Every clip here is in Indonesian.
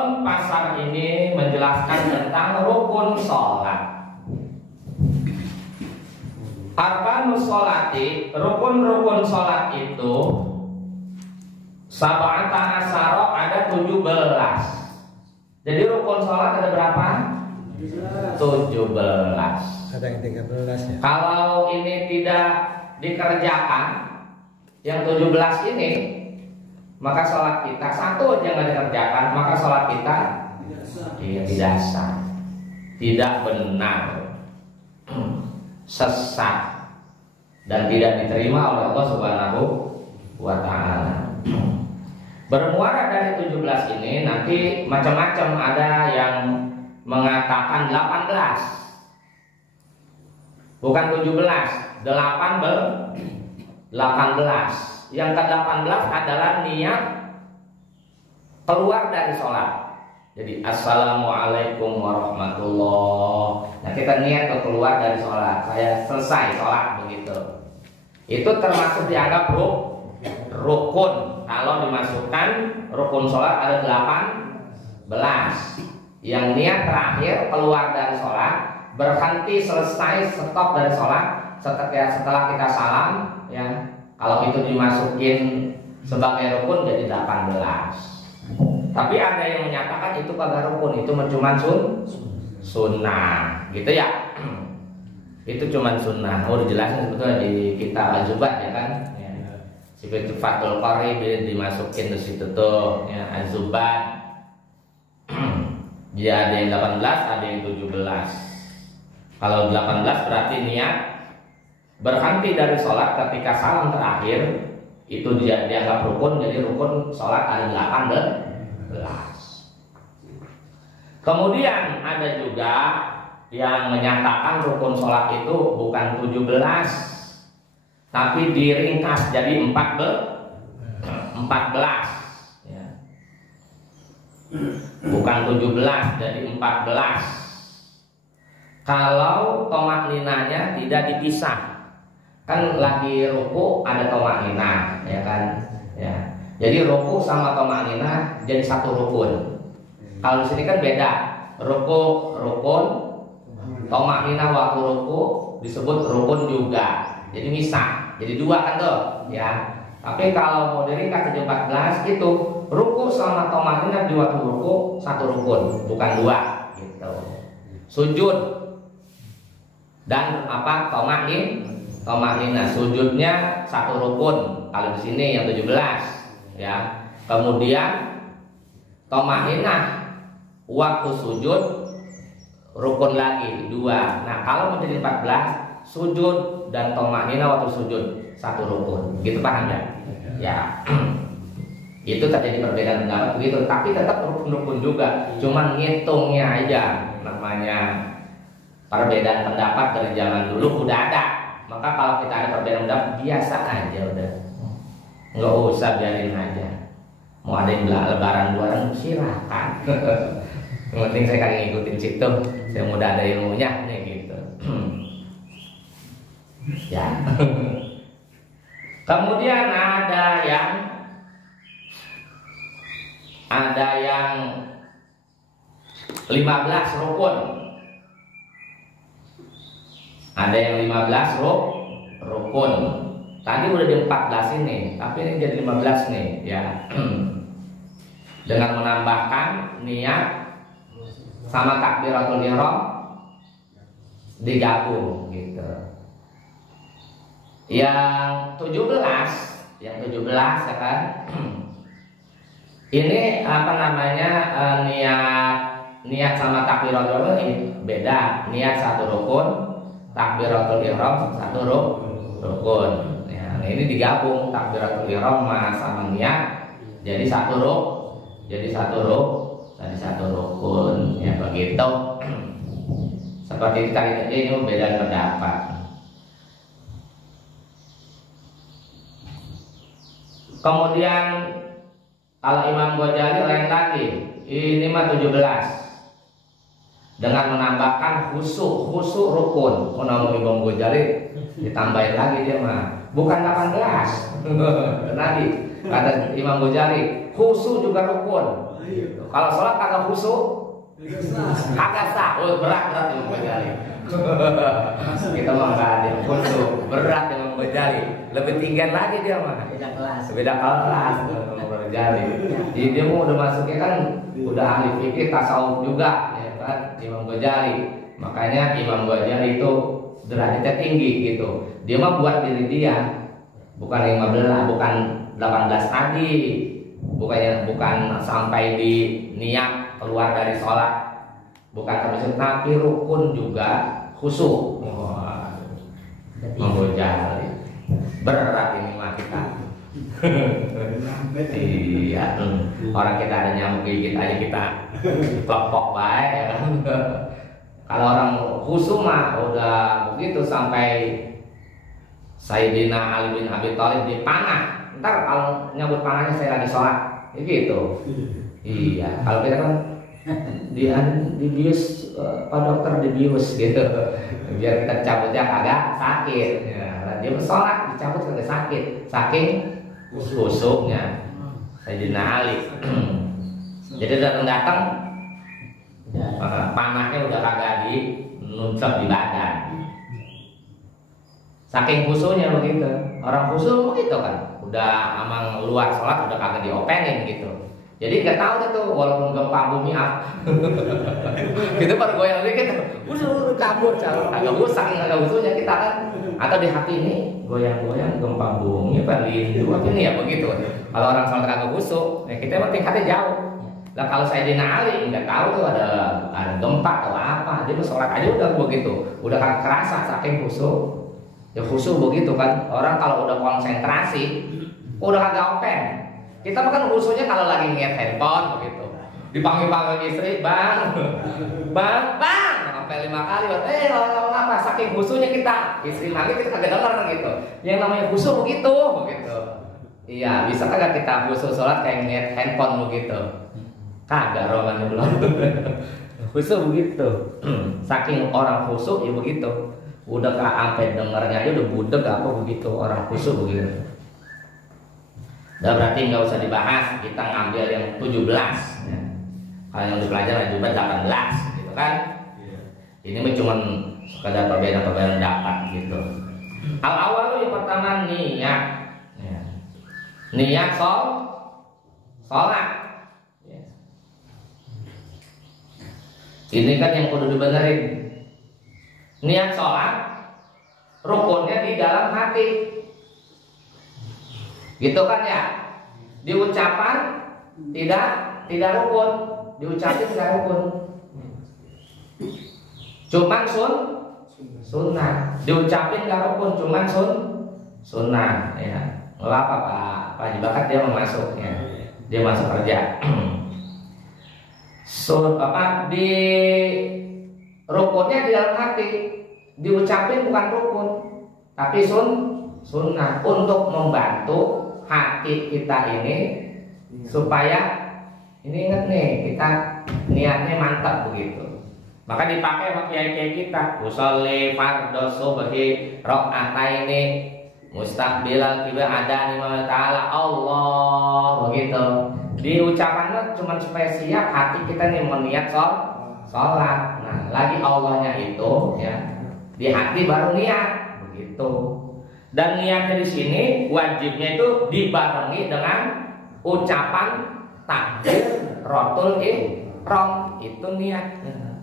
Adapun pasal ini menjelaskan tentang rukun sholat. Arkanus sholati, rukun-rukun sholat itu sab'ata asyara, ada 17. Jadi rukun sholat ada berapa? 17. Ada yang 13 ya. Kalau ini tidak dikerjakan, yang 17 ini, maka sholat kita satu aja nggak dikerjakan, maka sholat kita tidak sah, tidak benar, sesat, dan tidak diterima oleh Allah Subhanahu wa Ta'ala. Bermuara dari 17 ini nanti macam-macam, ada yang mengatakan 18, bukan 17, 18. Yang ke-18 adalah niat keluar dari sholat. Jadi assalamualaikum warahmatullah. Nah, kita niat keluar dari sholat, saya selesai sholat begitu. Itu termasuk dianggap rukun. Kalau dimasukkan rukun sholat ada 18. Yang niat terakhir keluar dari sholat, berhenti selesai stop dari sholat setelah kita salam, ya. Kalau itu dimasukin sebagai rukun jadi 18. Tapi ada yang menyatakan itu kagak rukun, itu cuma sunnah, gitu ya. Itu cuma sunnah. Oh, dijelasin sebetulnya di kitab Az-Zubat ya kan. Ya. Seperti Fathul Qari dimasukin di situ tuh, ya, Az-Zubat. Dia ada yang 18, ada yang 17. Kalau 18 berarti niat berhenti dari sholat ketika salam terakhir, itu dia dianggap rukun. Jadi rukun sholat ada 18. Kemudian ada juga yang menyatakan rukun sholat itu bukan 17, tapi diringkas jadi 14, ya. Bukan 17 jadi 14. Kalau tomakninanya tidak dipisah, kan lagi ruku ada tomakninah, ya kan, ya. Jadi ruku sama tomakninah jadi satu rukun. Kalau di sini kan beda, ruku rukun, tomakninah waktu ruku disebut rukun juga. Jadi misah, jadi dua kan tuh, ya. Tapi kalau mau diringkas jadi 14 itu ruku sama tomakninah di waktu ruku satu rukun, bukan dua, gitu. Sujud dan apa tomakninah, sujudnya satu rukun. Kalau di sini yang 17, ya. Kemudian tomakninah waktu sujud rukun lagi 2. Nah, kalau menjadi 14, sujud dan tomakninah waktu sujud satu rukun. Gitu, paham ya? Ya. Itu terjadi perbedaan pendapat begitu, tapi tetap rukun-rukun juga. Cuman ngitungnya aja, namanya perbedaan pendapat dari zaman dulu udah ada. Maka kalau kita ada perbedaan pendapat, biasa aja udah. Nggak usah, biarin aja. Mau ada yang lebaran luaran silakan. Yang penting saya kagak ngikutin situ, saya mudah ada ilmunya nih gitu. Ya. Kemudian ada yang 15 rukun. Ada yang 15 rukun. Tadi udah di 14 ini, tapi ini jadi 15 nih, ya. Dengan menambahkan niat sama takbiratul ihram digabung gitu. Yang 17 ya kan. Ini apa namanya, niat sama takbiratul ihram ini beda. Niat satu rukun, takbiratul ihram satu rukun. Ya, ini digabung takbiratul ihram sama niat jadi satu rukun, ya begitu. Seperti tadi ini beda pendapat. Kemudian kalau Imam Ghazali lain lagi, ini mah 17 dengan menambahkan khusyuk rukun. Kalau Imam Ghazali ditambahin lagi dia mah bukan 18. Tadi kata Imam Ghazali khusyuk juga rukun. Gitu. Kalau sholat kagak khusyuk, kagak sah. Oh, berat Imam Ghazali. Kita mah nggak ada yang khusyuk, berat Imam Ghazali. Lebih tinggi lagi dia mah. Beda kelas Imam Ghazali. Jadi dia mau udah masuknya kan udah ahli fikih tasawuf juga, ya kan Imam Ghazali. Makanya Imam Ghazali itu derajatnya tinggi gitu. Dia mah buat diri dia, bukan 15, bukan 18 tadi, bukan sampai di niat keluar dari sholat, bukan termasuk, tapi rukun juga khusyuk. Imam Ghazali berat ini mah kita. Iya, orang kita ada nyamuk gigit aja kita klopok baik ya kan. Kalau orang khusyuk mah udah begitu sampai Sayyidina Ali bin Abi Thalib dipanah. Ntar kalau nyambut panahnya saya lagi sholat, gitu. Iya, kalau kita kan dibius, Pak Dokter dibius gitu, biar kita cabutnya agak sakit. Ya, dia sholat dicabut kagak sakit, saking khusyuknya Sayyidina Ali. Jadi datang panahnya udah kagak nuncep di badan. Saking khusyuknya begitu. Orang khusyuk begitu kan. Udah amang luar sholat udah kagak diopenin gitu. Jadi nggak tahu tuh walaupun gempa bumi kita baru goyang dikit, udah kabur agak saking agak khusyuknya kita kan. Atau di hati ini goyang-goyang gempa bumi paling ini ya begitu. Kalau orang sholat kagak khusyuk, ya kita penting hati jauh. Lah kalau Sayyidina Ali nggak tahu tuh ada gempa atau apa, dia sholat aja udah begitu, udah kan kerasa saking khusyuk. Ya khusyuk begitu kan, orang kalau udah konsentrasi, udah kagak open. Kita makan khusyuknya kalau lagi ngeliat handphone begitu, dipanggil istri, bang, sampai 5 kali, apa saking khusyuknya kita, istri lagi kita kagak denger gitu. Yang namanya khusyuk begitu. Iya, bisa kagak kita khusyuk sholat kayak ngeliat handphone begitu? Kagak romannya belum. Khusyuk begitu. Saking orang khusyuk ya begitu. Udah sampai dengarnya aja udah budek apa begitu orang khusyuk begitu. Udah berarti nggak usah dibahas, kita ngambil yang 17. Ya. Kalau yang dipelajari juga 18 gitu kan. Ini cuma sekadar perbedaan dapat gitu. Al-awal yang pertama niat. Ya. Niat sholat. Ini kan yang kudu dibenerin. Niat sholat, rukunnya di dalam hati, gitu kan ya? Di ucapan tidak rukun, diucapin tidak rukun. Cuman sunnah, diucapin nggak rukun, cuman sunnah. Ya, nggak apa Pak Haji Bakat dia mau masuk ya, dia masuk kerja. Di rukunnya di dalam hati, diucapin bukan rukun, tapi sunnah untuk membantu hati kita ini supaya ini ingat nih kita niatnya mantap begitu. Maka dipakai sama kiai kita, usolli fardhu subhi rakaataini mustaqbilal qiblah ada lima ta'ala Allah begitu. Diucapannya cuma supaya siap hati kita nih meniat sholat. Nah, lagi Allahnya itu ya di hati baru niat begitu. Dan niatnya di sini wajibnya itu dibarengi dengan ucapan takbiratul ihram, itu niatnya.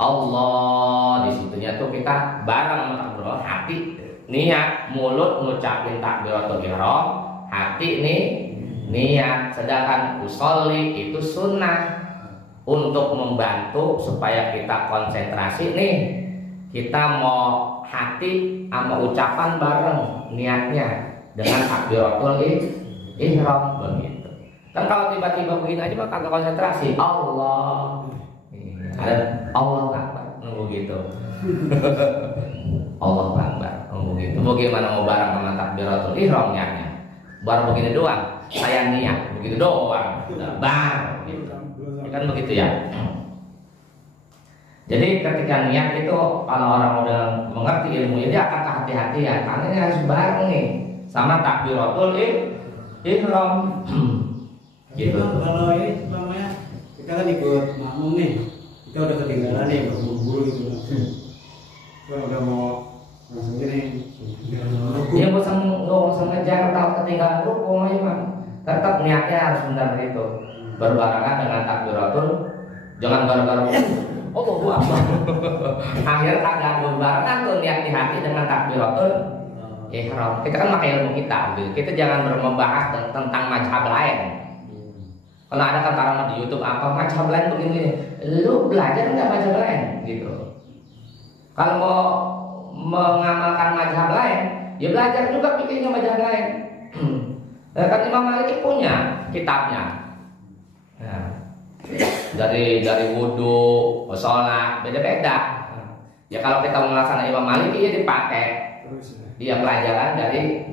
Allah di situnya tuh kita bareng takbiratul hati niat, mulut ngucapin takbiratul ihram, hati nih niat. Sedangkan usolli itu sunnah untuk membantu supaya kita konsentrasi nih. Kita mau hati sama ucapan bareng niatnya dengan takbiratul ihram begitu. Kan kalau tiba-tiba begini aja mah kagak konsentrasi. Allah. Ada Allah Akbar nunggu gitu. Allah Akbar nunggu gitu. Bagaimana mau bareng sama takbiratul ihram niatnya? Baru begini doang. Saya niat begitu doang. Udah bar gitu. Kan begitu ya. Jadi ketika niat itu kalau orang udah mengerti ilmu ini akan kehati-hatian karena ini harus bareng nih sama takbiratul ihram. Gitu. Kalau ini namanya kita kan ikut makmum nih, kita udah ketinggalan nih berburu-buru gitu. Kalau udah mau langsung gini, dia nggak usah ngejar tahu ketinggalan rukun aja Bang. Tetap niatnya harus benar itu. Berbarengan dengan takbiratul, jangan gara-gara oh Akbar. Akhirnya kagak berbarengan tuh niat di hati dengan takbiratul ihram. Kita kan pakai ilmu kita, gitu. Kita jangan membahas tentang mazhab lain. Kalau ada kata di YouTube apa mazhab lain begini, lu belajar nggak mazhab lain, gitu. Kalau mau mengamalkan mazhab lain, ya belajar juga bikinnya mazhab lain. Kan Imam Malik punya kitabnya. Nah, dari wudhu, sholat, beda-beda. Ya kalau kita melaksanakan Imam Malik, ya dipakai. Dia pelajaran dari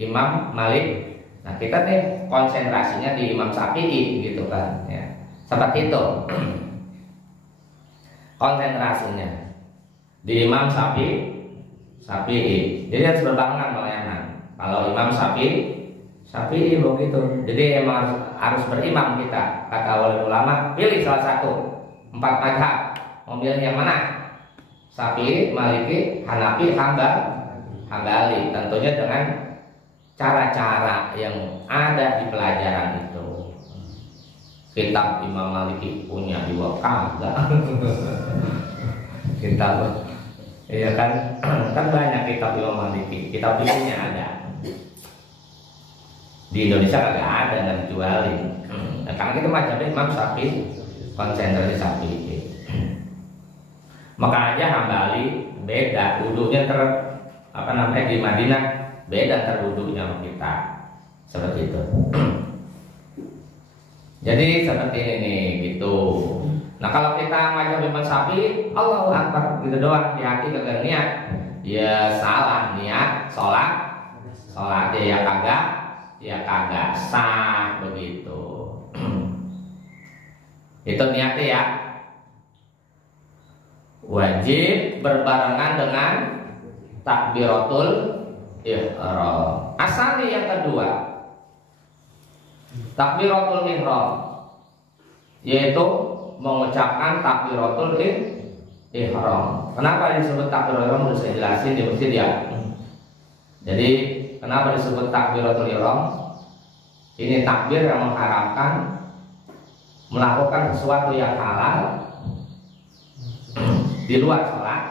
Imam Malik. Nah kita nih konsentrasinya di Imam Syafi'i gitu kan ya. Seperti itu konsentrasinya di Imam Syafi'i. Jadi harus berbarengan pelayanan. Kalau Imam Syafi'i begitu. Jadi emang harus berimam kita. Kata ulama, pilih salah satu 4 mazhab. Mau pilih yang mana? Syafi'i, Maliki, Hanafi, Hambali. Tentunya dengan cara-cara yang ada di pelajaran itu. Kitab Imam Maliki punya juga kagak. Kitab, iya kan, kan banyak kitab Imam Maliki. Kitab bukunya ada. Di Indonesia kagak ada dan dijualin. Nah, karena kita macamnya Imam Syafi'i, konsentrasi Syafi'i. Maka aja Hambali beda, wudunya di Madinah beda terwudunya sama kita. Seperti itu. Jadi seperti ini gitu. Nah kalau kita macam Imam Syafi'i, Allahu Akbar gitu doang di hati kagak niat, ya salah niat sholat ya kagak sah begitu. Itu niatnya ya. Wajib berbarengan dengan takbiratul ihram. Asal yang kedua, takbiratul ihram, yaitu mengucapkan takbiratul ihram. Kenapa disebut takbiratul ihram? Sudah saya jelasin di masjid ya. Jadi kenapa disebut takbiratul ihram? Ini takbir yang mengharapkan melakukan sesuatu yang halal di luar sholat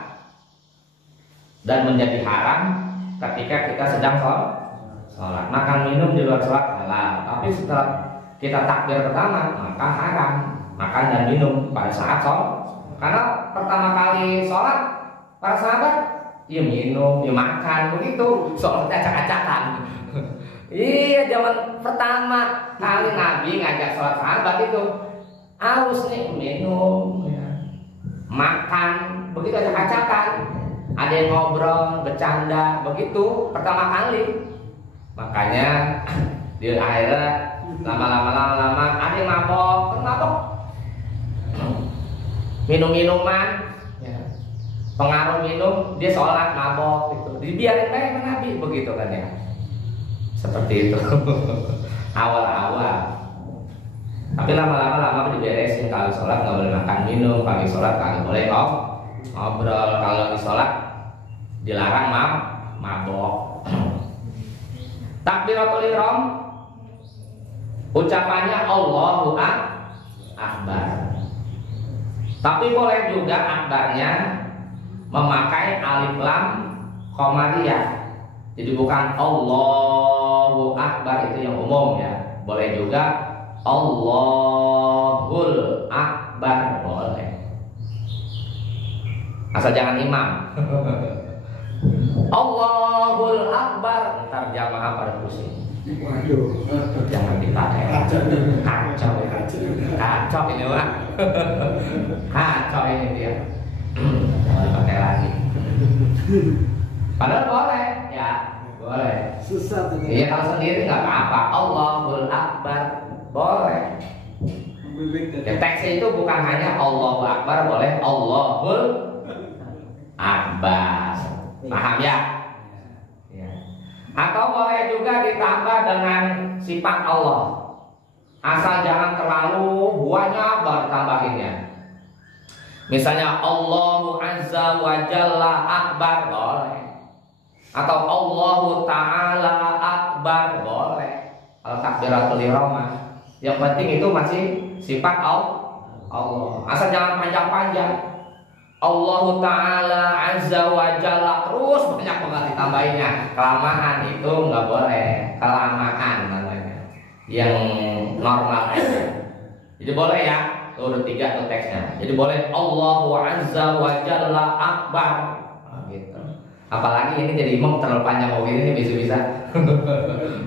dan menjadi haram ketika kita sedang sholat. Makan minum di luar sholat halal, tapi setelah kita takbir pertama maka haram makan dan minum pada saat sholat. Karena pertama kali sholat para sahabat ya minum, ya makan begitu, sholatnya acak-acakan. Iya, zaman pertama kali Nabi ngajak sholat sahabat itu harus nih minum, ya, makan begitu acak-acakan. Ada yang ngobrol, bercanda, begitu pertama kali. Makanya di akhirnya lama-lama ada yang mabok, minum-minuman, ya. Pengaruh minum, dia sholat mabok, gitu. Dibiarin baik sama Nabi, begitu kan ya. Seperti itu. Awal-awal. Tapi lama-lama diberesin. Kalau sholat nggak boleh makan minum, kalau sholat nggak boleh ngobrol, kalau di sholat dilarang mabok. Takbiratul ihram ucapannya Allahu Akbar. Tapi boleh juga akbarnya memakai alif lam qamariyah. Jadi bukan Allahu Akbar, itu yang umum ya. Boleh juga Allahul Akbar, boleh. Asal jangan imam. Allahul Akbar, ntar jamaah pada pusing. waduh, Jangan dipakai. Kacau ini Pak. Kacau ini dia. Jangan dipakai lagi. Padahal boleh, ya boleh. susah tuh. Iya kalau sendiri nggak apa-apa. Allahul Akbar boleh. Ya, teksnya itu bukan hanya Allahu Akbar, boleh Allahul Akbar. Paham ya? Ya. Atau boleh juga ditambah dengan sifat Allah. asal jangan terlalu banyak banget tambahinnya. Misalnya Allahu Azza wa Jalla Akbar boleh, atau Allahu Ta'ala Akbar boleh. Kalau takbiratul ihram, yang penting itu masih sifat Allah. Asal jangan panjang-panjang. Allahu Ta'ala Azza wa Jalla terus banyak banget ditambahinnya. Kelamaan itu nggak boleh. Kelamaan namanya. Yang normal aja. Jadi boleh ya. Udah 3 tuh teksnya. Jadi boleh Allahu Azza wa Jalla Akbar. Gitu. Apalagi ini jadi imam terlalu panjang mau ini bisa-bisa.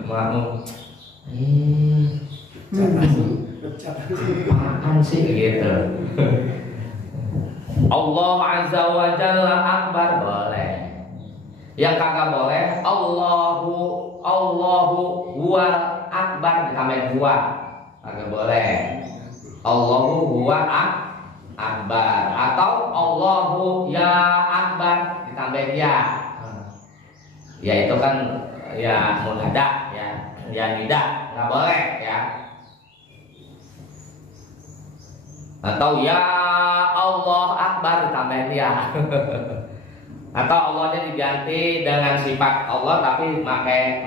Makmum. Apaan sih gitu. Allah Azza wa Jalla Akbar boleh. Yang kagak boleh Allahu huwa akbar ditambahin huwa. Kagak boleh. Allahu huwa akbar atau Allahu ya akbar ditambahin ya. Ya itu kan ya munada ya tidak nggak boleh ya. Atau ya Allah akbar ditambahin ya. Atau Allahnya diganti dengan sifat Allah tapi pakai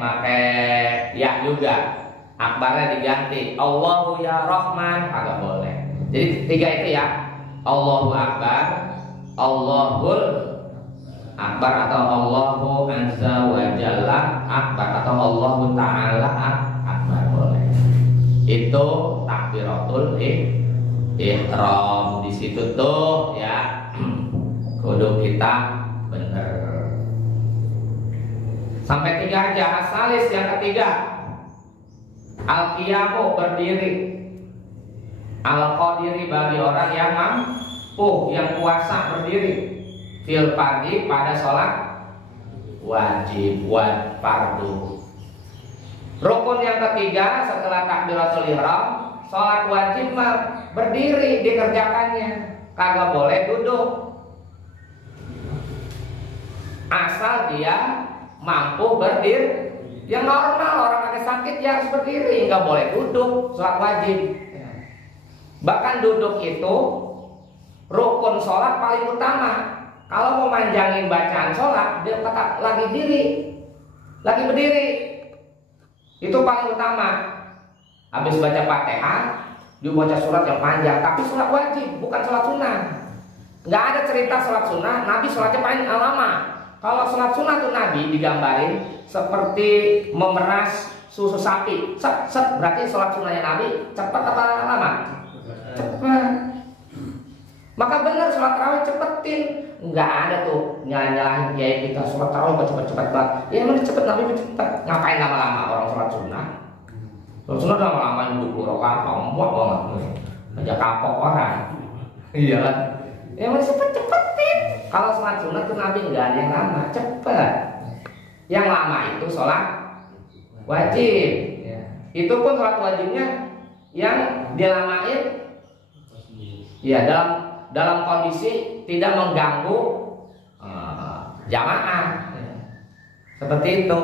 ya juga. Akbarnya diganti Allahu ya Rahman, agak boleh. Jadi 3 itu ya. Allahu akbar, Allahul akbar atau Allahu Azza wa Jalla akbar atau Allahu Ta'ala akbar boleh. Itu takbiratul ihram. Di situ tuh ya kudu kita bener. Sampai 3 aja. Asalis yang ketiga. Al-qiyamu berdiri. Al-qadiri bagi orang yang mampu, yang puasa berdiri. Fil fardhi pada sholat wajib fardu. Rukun yang ketiga setelah takbiratul ihram, sholat wajib berdiri dikerjakannya. Kagak boleh duduk. Asal dia mampu berdiri. Yang normal orang pakai sakit ya harus berdiri, nggak boleh duduk sholat wajib. Bahkan duduk itu rukun sholat paling utama. Kalau mau manjangin bacaan sholat, dia kata lagi berdiri, itu paling utama. Habis baca Fatihah, dia baca surat yang panjang, tapi sholat wajib bukan sholat sunnah. Nggak ada cerita sholat sunnah, Nabi sholatnya paling lama. Kalau sholat sunnah tuh Nabi digambarin seperti memeras susu sapi. Set, berarti sholat sunnahnya Nabi cepat apa lama? Cepat. Maka benar sholat tarawih cepetin. Nggak ada tuh nyalahin kiai kita sholat tarawih cepet-cepet banget. Ya emang cepet Nabi cepet. Ngapain lama-lama orang sholat sunnah? Sholat sunnah lama-lama 20 rakaat, muak banget. Aja kapok orang. Iya kan? Ya emang cepet-cepetin. Kalau sholat sunnah tuh Nabi nggak ada yang lama, cepet. Yang lama itu sholat wajib. Itu pun sholat wajibnya yang dilamain ya dalam kondisi tidak mengganggu jamaah. Seperti itu.